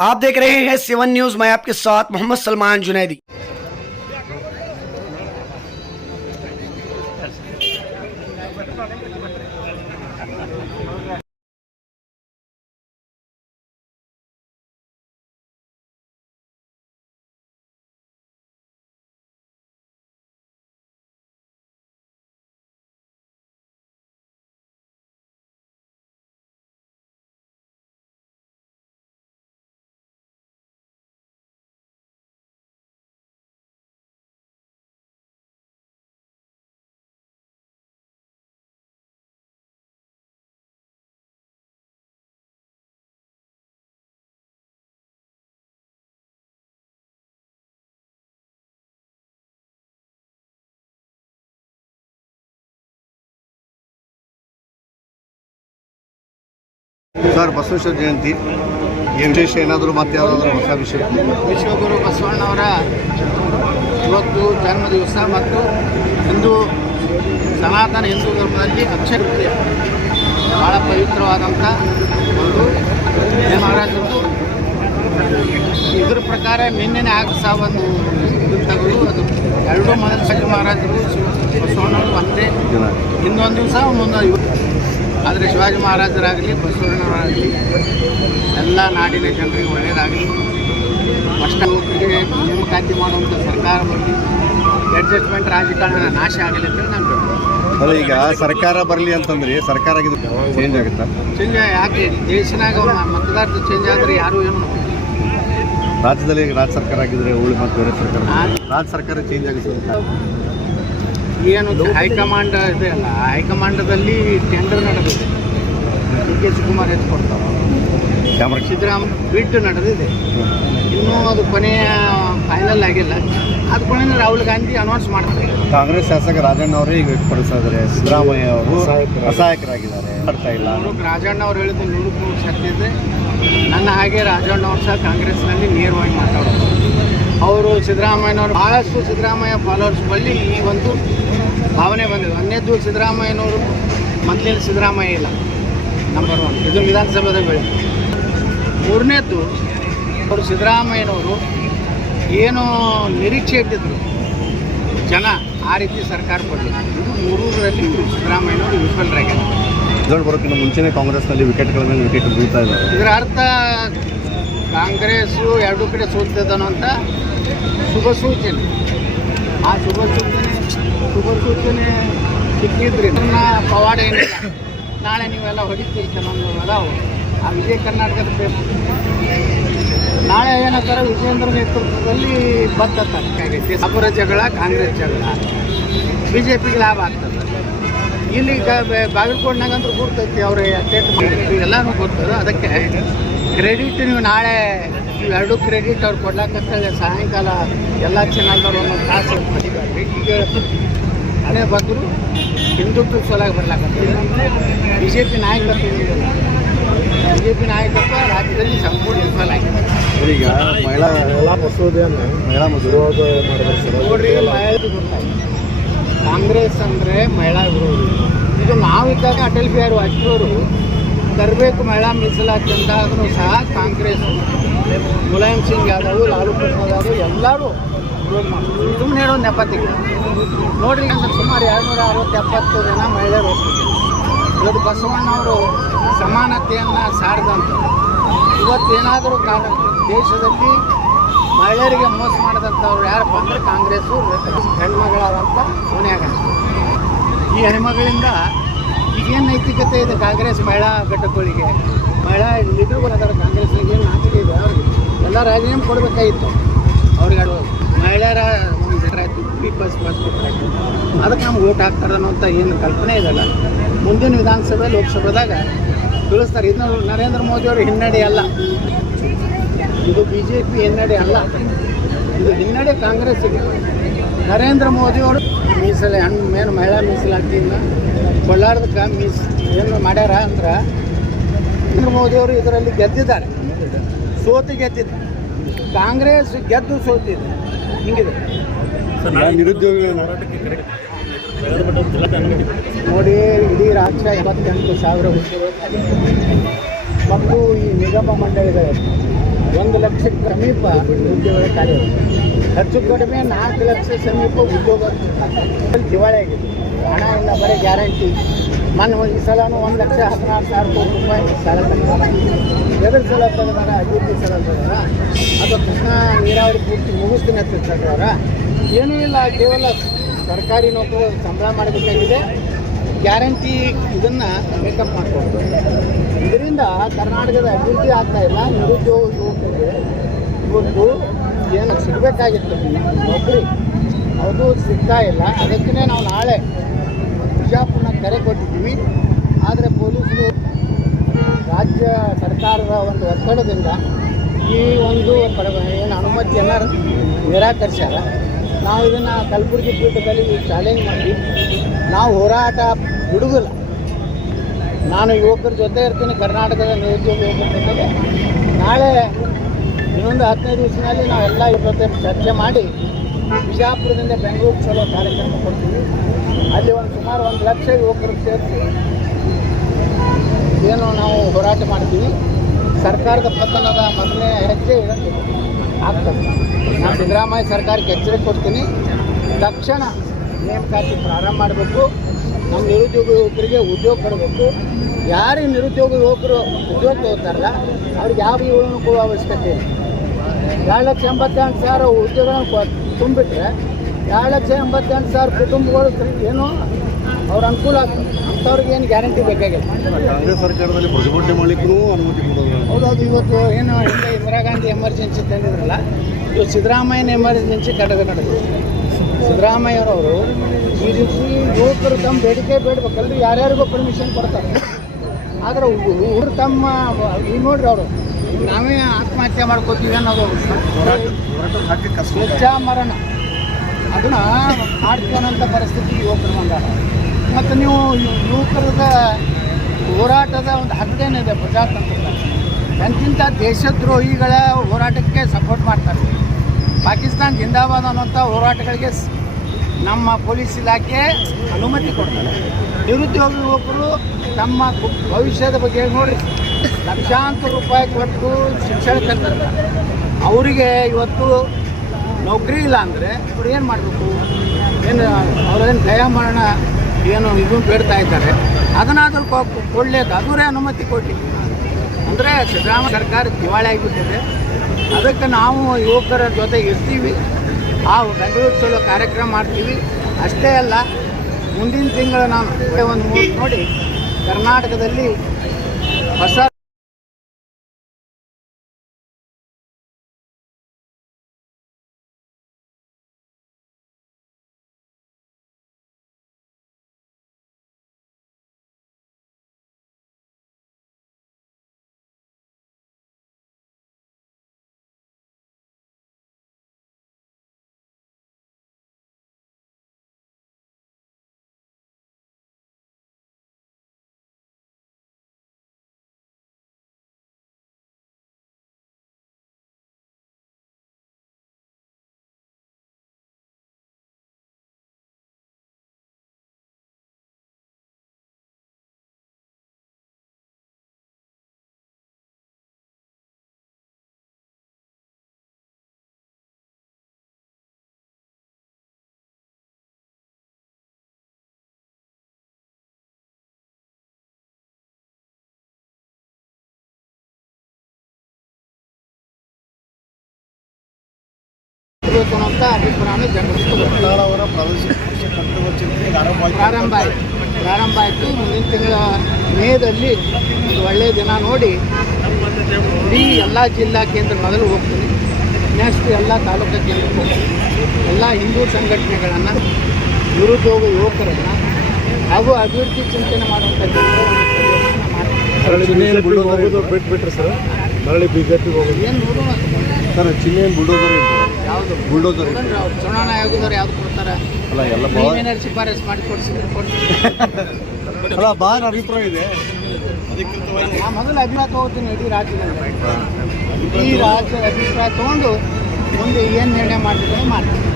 आप देख रहे हैं 7 न्यूज। मैं आपके साथ मोहम्मद सलमान जुनैदी। ಸರ್, ಬಸವೇಶ್ವರ ಜಯಂತಿ ವಿಶೇಷ ಏನಾದರೂ ಮತ್ತೆ ಯಾವುದಾದ್ರೂ ಹೊಸ ವಿಷಯ? ವಿಶ್ವಗುರು ಬಸವಣ್ಣವರ ಇವತ್ತು ಜನ್ಮ ದಿವಸ ಮತ್ತು ಹಿಂದೂ ಸನಾತನ ಹಿಂದೂ ಧರ್ಮದಲ್ಲಿ ಅಕ್ಷರ ಭಾಳ ಪವಿತ್ರವಾದಂಥ ಒಂದು ಮಹಾರಾಜರು. ಇದರ ಪ್ರಕಾರ ನಿನ್ನೆ ಆಗಿಸ ಒಂದು ತಗಲು ಅದು ಎರಡೂ ಮೊದಲು ಶಿವಾಜಿ ಮಹಾರಾಜರು ಬಸವಣ್ಣವರು ಒಂದೇ ಇನ್ನೊಂದು ದಿವಸ ಮುಂದೆ. ಆದರೆ ಶಿವಾಜಿ ಮಹಾರಾಜರಾಗಲಿ ಬಸವಣ್ಣವರಾಗಲಿ ಎಲ್ಲ ನಾಡಿನ ಜನರಿಗೆ ಒಳ್ಳೆಯದಾಗಲಿ. ಅಷ್ಟ ನೇಮಕಾತಿ ಮಾಡುವಂಥ ಸರ್ಕಾರ ಬರಲಿ, ಅಡ್ಜಸ್ಟ್ಮೆಂಟ್ ರಾಜಕಾರಣ ನಾಶ ಆಗಲಿ ಅಂತ ನಾನು ಅಲ್ಲ, ಈಗ ಸರ್ಕಾರ ಬರಲಿ ಅಂತಂದ್ರೆ ಸರ್ಕಾರ ಚೇಂಜ್ ಆಗುತ್ತಾ? ಚೇಂಜ್ ಯಾಕೆ ದೇಶನಾಗ ಮತದಾರರು ಚೇಂಜ್ ಆದರೆ ಯಾರು ಏನು ರಾಜ್ಯದಲ್ಲಿ ರಾಜ್ಯ ಸರ್ಕಾರ ಆಗಿದ್ರೆ ಉಳಿ ಮತ್ತು ಬೇರೆ ಸರ್ಕಾರ ರಾಜ್ಯ ಸರ್ಕಾರ ಚೇಂಜ್ ಆಗುತ್ತೆ. ಏನು ಹೈಕಮಾಂಡ್ ಇದೆ ಅಲ್ಲ, ಹೈಕಮಾಂಡದಲ್ಲಿ ಟೆಂಡರ್ ನಡೆದಿದೆ. ಡಿ.ಕೆ. ಶಿವಕುಮಾರ್ ಕೊಡ್ತಾರೆ, ಸಿದ್ದರಾಮಯ್ಯ ಬಿಟ್ಟು ನಡೆದಿದೆ. ಇನ್ನೂ ಅದು ಕೊನೆಯ ಫೈನಲ್ ಆಗಿಲ್ಲ. ಅದು ಕೊನೆಯ ರಾಹುಲ್ ಗಾಂಧಿ ಅನೌನ್ಸ್ ಮಾಡ್ತಾರೆ. ಕಾಂಗ್ರೆಸ್ ಶಾಸಕ ರಾಜಣ್ಣ ಅವರೇ ಈಗ ವ್ಯಕ್ತಪಡಿಸ್ತಾ ಇದ್ದಾರೆ, ಸಿದ್ದರಾಮಯ್ಯ ಅವರು ಅಸಹಾಯಕರಾಗಿದ್ದಾರೆ, ಮಾಡ್ತಾ ಇಲ್ಲ. ರಾಜಣ್ಣ ಅವ್ರು ಹೇಳಿದ್ದು 100% ಸತ್ಯ ಇದೆ. ನನ್ನ ಹಾಗೆ ರಾಜಣ್ಣ ಅವರು ಸಹ ಕಾಂಗ್ರೆಸ್ನಲ್ಲಿ ನೇರವಾಗಿ ಮಾತಾಡೋದು. ಅವರು ಸಿದ್ದರಾಮಯ್ಯನವರು ಭಾಳಷ್ಟು ಸಿದ್ದರಾಮಯ್ಯ ಫಾಲೋವರ್ಸ್ ಬಳಿ ಈ ಒಂದು ಭಾವನೆ ಬಂದಿದೆ. ಒಂದನೇದು ಸಿದ್ದರಾಮಯ್ಯನವರು ಮೊದಲಿನ ಸಿದ್ದರಾಮಯ್ಯ ಇಲ್ಲ, ನಂಬರ್ 1. ಇದು ವಿಧಾನಸಭೆದಾಗ ಬೆಳೆ. ಮೂರನೇದು ಅವರು ಸಿದ್ದರಾಮಯ್ಯನವರು ಏನು ನಿರೀಕ್ಷೆ ಇಟ್ಟಿದ್ರು ಜನ, ಆ ರೀತಿ ಸರ್ಕಾರ ಕೊಡಲಿಲ್ಲ. ಇದು ಮೂರರಲ್ಲಿ ಸಿದ್ದರಾಮಯ್ಯನವರು ವಿಫಲರಾಗಿದ್ದಾರೆ. ರಿಸಲ್ಟ್ ಬರೋಕ್ಕಿಂತ ಮುಂಚೆನೇ ಕಾಂಗ್ರೆಸ್ನಲ್ಲಿ ವಿಕೆಟ್ಗಳ ಮೇಲೆ ವಿಕೆಟ್ ಬೀಳ್ತಾ ಇದ್ದಾರೆ. ಇದರ ಅರ್ಥ ಕಾಂಗ್ರೆಸ್ಸು ಎರಡೂ ಕಡೆ ಸೋಲ್ತಿದ್ದಾನೋ ಅಂತ ಶುಭ ಸೂಚನೆ. ಆ ಶುಭ ಸೂಚನೆ ಸಿಕ್ಕಿದ್ರಿ ನನ್ನ ಪವಾಡ ಏನಿಲ್ಲ. ನಾಳೆ ನೀವೆಲ್ಲ ಹೊಡಿತೀರಿ ಕೆಲವೊಂದು ಅದಾವು. ಆ ವಿಜಯ ಕರ್ನಾಟಕದ ಫೇಮಸ್. ನಾಳೆ ಏನಂತಾರೆ, ವಿಜೇಂದ್ರ ನೇತೃತ್ವದಲ್ಲಿ ಬದ್ಧತೆ ಅಪರ ಜಗಳ, ಕಾಂಗ್ರೆಸ್ ಜಗಳ, BJPಗೆ ಲಾಭ ಆಗ್ತದೆ. ಇಲ್ಲಿ ಬಾಗಲಕೋಟ್ನಾಗಂತೂ ಗುರ್ತೈತಿ, ಅವ್ರ ಸ್ಟೇಟ್ ಎಲ್ಲನೂ ಗೊತ್ತದ. ಅದಕ್ಕೆ ಕ್ರೆಡಿಟ್ ನೀವು ನಾಳೆ ಇವೆರಡೂ ಕ್ರೆಡಿಟ್ ಅವ್ರು ಕೊಡ್ಲಾಕಂತೇಳಿ ಸಾಯಂಕಾಲ ಎಲ್ಲ ಚಾನಲ್ದವ್ರು ಒಂದೊಂದು ತಾಸು ಮಾಡಿದ್ದಾರೆ. ಈಗ ಹಣೆ ಬಂದರು ಹಿಂದುತ್ವ ಸೊಲಾಗಿ ಬರ್ಲಾಕಂತ BJP ನಾಯಕತ್ವ ರಾಜ್ಯದಲ್ಲಿ ಸಂಪೂರ್ಣ ವಿಫಲ ಆಗಿದೆ. ಈಗ ಮಹಿಳಾ ಮಸೂದೆ ನೋಡ್ರಿ, ಕಾಂಗ್ರೆಸ್ ಅಂದರೆ ಮಹಿಳಾ ವಿರೋಧಿ. ಇದು ನಾವಿದ್ದಾಗ ಅಟಲ್ ಬಿಹಾರಿ ವಾಜಪೇಯಿ ಅವರು ತರಬೇಕು ಮಹಿಳಾ ಮೀಸಲಾತಿ ಅಂತಾದ್ರೂ ಸಹ ಕಾಂಗ್ರೆಸ್, ಮುಲಾಯಂ ಸಿಂಗ್ ಯಾದವ್, ಲಾಲು ಪ್ರಸಾದ್ ಯಾದವ್ ಎಲ್ಲರೂ ವಿರೋಧ ಮಾಡ್ತಾರೆ. ಸುಮ್ಮನೆ ಒಂದು 70 ನೋಡ್ರಿ, ಸುಮಾರು 260-70 ಜನ ಮಹಿಳೆಯರು ಹೋಗ್ತಿದ್ರು. ಇವತ್ತು ಬಸವಣ್ಣವರು ಸಮಾನತೆಯನ್ನು ಸಾರಿದಂಥ ಇವತ್ತೇನಾದರೂ ದೇಶದಲ್ಲಿ ಮಹಿಳೆಯರಿಗೆ ಮೋಸ ಮಾಡಿದಂಥವ್ರು ಯಾರಪ್ಪ ಅಂದರೆ ಕಾಂಗ್ರೆಸ್ಸು, ಹೆಣ್ಮಗಳಾದಂಥ ಸೋನಿಯಾ ಗಾಂಧಿ. ಈ ಹೆಣ್ಮಗಳಿಂದ ಈಗೇನು ನೈತಿಕತೆ ಇದೆ ಕಾಂಗ್ರೆಸ್ ಮಹಿಳಾ ಘಟಕಗಳಿಗೆ? ಮಹಿಳಾ ಲೀಡರ್ಗಳಾದ್ರೆ ಕಾಂಗ್ರೆಸ್ಸಿಗೆ ಏನು ನಾಚಿಕೆ ಇದೆ? ಅವ್ರಿಗೆ ಎಲ್ಲ ರಾಜೀನಾಮೆ ಕೊಡಬೇಕಾಗಿತ್ತು. ಅವ್ರಿಗೆ ಮಹಿಳೆಯರ ಒಂದು ಆಯಿತು, ಬಸ್ ಕೊಟ್ಟರಾಯ್ತು, ಅದಕ್ಕೆ ನಮ್ಗೆ ಓಟ್ ಹಾಕ್ತಾರೆ ಅನ್ನೋಂಥ ಏನು ಕಲ್ಪನೆ ಇದೆಲ್ಲ ಮುಂದಿನ ವಿಧಾನಸಭೆ ಲೋಕಸಭೆದಾಗ ತಿಳಿಸ್ತಾರೆ. ಇದು ನರೇಂದ್ರ ಮೋದಿಯವರು ಹಿನ್ನಡೆ ಅಲ್ಲ, ಇದು BJP ಹಿನ್ನಡೆ ಅಲ್ಲ, ಇದು ಹಿನ್ನಡೆ ಕಾಂಗ್ರೆಸ್ಸಿಗೆ. ನರೇಂದ್ರ ಮೋದಿಯವರು ಏನು ಮಹಿಳಾ ಮೀಸಲಾತಿಯನ್ನು ಕೊಳ್ಳಾರ್ದಕ್ಕೆ ಏನು ಮಾಡ್ಯಾರ ಅಂದ್ರೆ ನರೇಂದ್ರ ಮೋದಿಯವರು ಇದರಲ್ಲಿ ಗೆದ್ದಿದ್ದಾರೆ, ಗೆದ್ದಿದ್ದಾರೆ. ಕಾಂಗ್ರೆಸ್ ಗೆದ್ದು ಸೋತಿದೆ. ಹಿಂಗಿದೆ ನಿರುದ್ಯೋಗಿಗಳ ನೋಡಿ. ಇಡೀ ರಾಜ್ಯ 78,000 ಹುದ್ದೆಗಳು ಮತ್ತು ಈ ನಿಗಮ ಮಂಡಳಿಗಳು 1 ಲಕ್ಷಕ್ಕೆ ಸಮೀಪ ಉದ್ಯೋಗಗಳ ಖಾಲಿ ಹೆಚ್ಚು ಕಡಿಮೆ 4 ಲಕ್ಷ ಸಮೀಪ ಉದ್ಯೋಗ ದಿವಾಳಿ ಆಗಿದೆ. ಹಣ ಇಲ್ಲ, ಬರೀ ಗ್ಯಾರಂಟಿ. ಈ ಸಲನೂ 1,16,000 ಕೋಟಿ ರೂಪಾಯಿ ಸಾಲ ತೆಗೆದಾರ. ಎದ್ರ ಸಲ ತೆಗೆದಾರ? ಅಭಿವೃದ್ಧಿ ಸಲ ತೆಗೆದಾರ ಅಥವಾ ಕೃಷ್ಣ ನೀರಾವರಿ ಪೂರ್ತಿ ಮುಗಿಸ್ತೀನಿ ಅಂತ ತೆಗೆದಾರ? ಏನೂ ಇಲ್ಲ, ಕೇವಲ ಸರ್ಕಾರಿ ನೌಕರರು ಸಂಬಳ ಮಾಡಬೇಕಾಗಿದೆ, ಗ್ಯಾರಂಟಿ ಇದನ್ನು ಮೇಕಪ್ ಮಾಡ್ಕೊಂಡು. ಇದರಿಂದ ಕರ್ನಾಟಕದ ಅಭಿವೃದ್ಧಿ ಆಗ್ತಾ ಇಲ್ಲ. ನಿರುದ್ಯೋಗ ಯುವಕರಿಗೆ ಇವತ್ತು ಏನು ಸಿಗಬೇಕಾಗಿತ್ತು ನೌಕರಿ, ಅದು ಸಿಗ್ತಾ ಇಲ್ಲ. ಅದಕ್ಕೇ ನಾವು ನಾಳೆ ಬಿಜಾಪುರನ ಕರೆ ಕೊಟ್ಟಿದ್ದೀವಿ. ಆದರೆ ಪೊಲೀಸರು ರಾಜ್ಯ ಸರ್ಕಾರದ ಒಂದು ಒತ್ತಡದಿಂದ ಈ ಒಂದು ಏನು ಅನುಮತಿಯನ್ನು ನಿರಾಕರಿಸ್ಯಾರ. ನಾವು ಇದನ್ನು ಕಲಬುರಗಿ ಪೀಠದಲ್ಲಿ ಚಾಲೆಂಜ್ ಮಾಡಿ ನಾವು ಹೋರಾಟ ಬಿಡುವುದಿಲ್ಲ. ನಾನು ಯುವಕರ ಜೊತೆ ಇರ್ತೀನಿ, ಕರ್ನಾಟಕದ ನಿರುದ್ಯೋಗ ಯುವಕರ ಜೊತೆಗೆ. ನಾಳೆ ಇನ್ನೊಂದು 15 ದಿವಸದಲ್ಲಿ ನಾವೆಲ್ಲ ಇವ್ರ ಜೊತೆ ಚರ್ಚೆ ಮಾಡಿ ಬಿಜಾಪುರದಿಂದ ಬೆಂಗಳೂರು ಚಲೋ ಕಾರ್ಯಕ್ರಮ ಕೊಡ್ತೀವಿ. ಅಲ್ಲಿ ಸುಮಾರು 1 ಲಕ್ಷ ಯುವಕರು ಸೇರಿಸಿ ಏನು ನಾವು ಹೋರಾಟ ಮಾಡ್ತೀವಿ. ಸರ್ಕಾರದ ಪತನದ ಮೊದಲನೇ ಹೆಜ್ಜೆ ಆಗ್ತದೆ. ನಾನು ಸಿದ್ದರಾಮಯ್ಯ ಸರ್ಕಾರಕ್ಕೆ ಎಚ್ಚರಿಕೆ ಕೊಡ್ತೀನಿ, ತಕ್ಷಣ ನೇಮಕಾತಿ ಪ್ರಾರಂಭ ಮಾಡಬೇಕು. ನಮ್ಮ ನಿರುದ್ಯೋಗ ಯುವಕರಿಗೆ ಉದ್ಯೋಗ ಕೊಡಬೇಕು. ಯಾರಿಗೆ ನಿರುದ್ಯೋಗ ಯುವಕರು ಉದ್ಯೋಗ ತಗೋತಾರಲ್ಲ ಅವ್ರಿಗೆ ಯಾವ ಇವುಗಳನ್ನು ಕೊಡುವ ಅವಶ್ಯಕತೆ ಇಲ್ಲ. 2,88,000 ಉದ್ಯೋಗಗಳನ್ನು ತುಂಬಿಟ್ರೆ 2,88,000 ಕುಟುಂಬಗಳು ಏನು ಅವ್ರ ಅನುಕೂಲ ಆಗ್ತದೆ. ಅಂಥವ್ರಿಗೆ ಏನು ಗ್ಯಾರಂಟಿ ಬೇಕಾಗಿಲ್ಲ. ಕಾಂಗ್ರೆಸ್ ಸರ್ಕಾರದಲ್ಲಿ ಪ್ರತಿಭಟನೆ ಮಾಡಲಿಕ್ಕೂ ಅನುಮತಿ ಕೊಡೋದು. ಹೌದೌದು. ಇವತ್ತು ಏನು ಹಿಂದೆ ಇಂದಿರಾ ಗಾಂಧಿ ಎಮರ್ಜೆನ್ಸಿ ತಂದಿದ್ರಲ್ಲ, ಇವತ್ತು ಸಿದ್ದರಾಮಯ್ಯನ ಎಮರ್ಜೆನ್ಸಿ ನಡೆದಿದೆ. ಸಿದ್ದರಾಮಯ್ಯರವರು ಈ ರೀತಿ ಯುವಕರು ತಮ್ಮ ಬೇಡಿಕೆ ಬೇಡಬೇಕಲ್ರಿ, ಯಾರ್ಯಾರಿಗೂ ಪರ್ಮಿಷನ್ ಕೊಡ್ತಾರೆ. ಆದರೆ ಇವರು ತಮ್ಮ ಈಗ ನೋಡ್ರಿ, ಅವರು ನಾವೇ ಆತ್ಮಹತ್ಯೆ ಮಾಡ್ಕೋತೀವಿ ಅನ್ನೋದು ವೆಚ್ಚ ಮರಣ ಅದನ್ನು ಮಾಡ್ತೀವನ್ನೋಂಥ ಪರಿಸ್ಥಿತಿ ಯುವಕರು ಬಂದಾರ. ಮತ್ತು ನೀವು ಯುವಕರದ ಹೋರಾಟದ ಒಂದು ಹಕ್ಕೇನಿದೆ ಪ್ರಜಾತಂತ್ರದ, ಎಂತಿಂಥ ದೇಶದ್ರೋಹಿಗಳ ಹೋರಾಟಕ್ಕೆ ಸಪೋರ್ಟ್ ಮಾಡ್ತಾರೆ. ಪಾಕಿಸ್ತಾನ ಜಿಂದಾಬಾದ್ ಅನ್ನೋಂಥ ಹೋರಾಟಗಳಿಗೆ ನಮ್ಮ ಪೊಲೀಸ್ ಇಲಾಖೆ ಅನುಮತಿ ಕೊಡ್ತಾರೆ. ನಿರುದ್ಯೋಗ ಯುವಕರು ತಮ್ಮ ಭವಿಷ್ಯದ ಬಗ್ಗೆ ನೋಡಿ ಲಕ್ಷಾಂತರ ರೂಪಾಯಿ ಕೊಟ್ಟು ಶಿಕ್ಷಣ ಕಲಿತಾರೆ. ಅವರಿಗೆ ಇವತ್ತು ನೌಕರಿ ಇಲ್ಲ ಅಂದರೆ ಅವ್ರು ಏನು ಮಾಡಬೇಕು? ಏನು ಅವ್ರೇನು ದಯಾಮರಣ ಏನು ಇದನ್ನು ಬೇಡ್ತಾ ಇದ್ದಾರೆ, ಅದನ್ನಾದರೂ ಕೊಡಲೇದು. ಅದರೇ ಅನುಮತಿ ಕೊಟ್ಟು ಅಂದರೆ ಸಿದ್ದರಾಮಯ್ಯ ಸರ್ಕಾರ ದಿವಾಳಿ ಆಗಿಬಿಟ್ಟಿದೆ. ಅದಕ್ಕೆ ನಾವು ಯುವಕರ ಜೊತೆ ಇರ್ತೀವಿ. ಆ ಬೆಂಗಳೂರು ಚಲೋ ಕಾರ್ಯಕ್ರಮ ಮಾಡ್ತೀವಿ. ಅಷ್ಟೇ ಅಲ್ಲ, ಮುಂದಿನ ತಿಂಗಳು ನಾನು ಒಂದು ನೋಡಿ ಕರ್ನಾಟಕದಲ್ಲಿ ಹೊಸ ಅಂತ ಅಭಿಪ್ರಾಯ ಅವರ ಪ್ರಾರಂಭ ಆಯಿತು. ಮುಂದಿನ ತಿಂಗಳ ಮೇದಲ್ಲಿ ಒಂದು ಒಳ್ಳೆಯ ದಿನ ನೋಡಿ ಇಡೀ ಎಲ್ಲ ಜಿಲ್ಲಾ ಕೇಂದ್ರ ಮೊದಲು ಹೋಗ್ತೀನಿ. ನೆಕ್ಸ್ಟ್ ಎಲ್ಲ ತಾಲೂಕು ಕೇಂದ್ರಕ್ಕೆ ಹೋಗ್ತೀನಿ. ಎಲ್ಲ ಹಿಂದೂ ಸಂಘಟನೆಗಳನ್ನು, ನಿರುದ್ಯೋಗ ಯುವಕರನ್ನು ಹಾಗೂ ಅಭಿವೃದ್ಧಿ ಚಿಂತನೆ ಮಾಡುವಂಥ ಬಿಟ್ಬಿಟ್ರೆ ಸರ್ ಮರಳಿ ಬಿಜೆಪಿ ಹೋಗೋದು ಏನು ನೋಡೋಣ ಸರ್. ಚಿನ್ನೇನು ಬುಲ್ಡೋಸರ್ ಯಾವುದು ಬುಲ್ಡೋಸರ್ ಚುನಾವಣಾ ಆಯೋಗದವ್ರು ಯಾವ್ದು ಕೊಡ್ತಾರೆ? ಅಲ್ಲ ಎಲ್ಲ ನೀವೇನಾದ್ರು ಶಿಫಾರಸ್ ಮಾಡಿ ಕೊಡ್ಸಿದ್ರೆ ಅಲ್ಲ ಭಾಳ ಅಭಿಪ್ರಾಯ ಇದೆ. ನಾ ಮೊದಲು ಅಭಿಪ್ರಾಯ ತೊಗೋತೀನಿ ಇಡೀ ರಾಜ್ಯದಲ್ಲಿ. ಇಡೀ ರಾಜ್ಯದ ಅಭಿಪ್ರಾಯ ತೊಗೊಂಡು ಮುಂದೆ ಏನು ನಿರ್ಣಯ ಮಾಡ್ತಿದ್ರೆ ಮಾಡ್ತೀನಿ.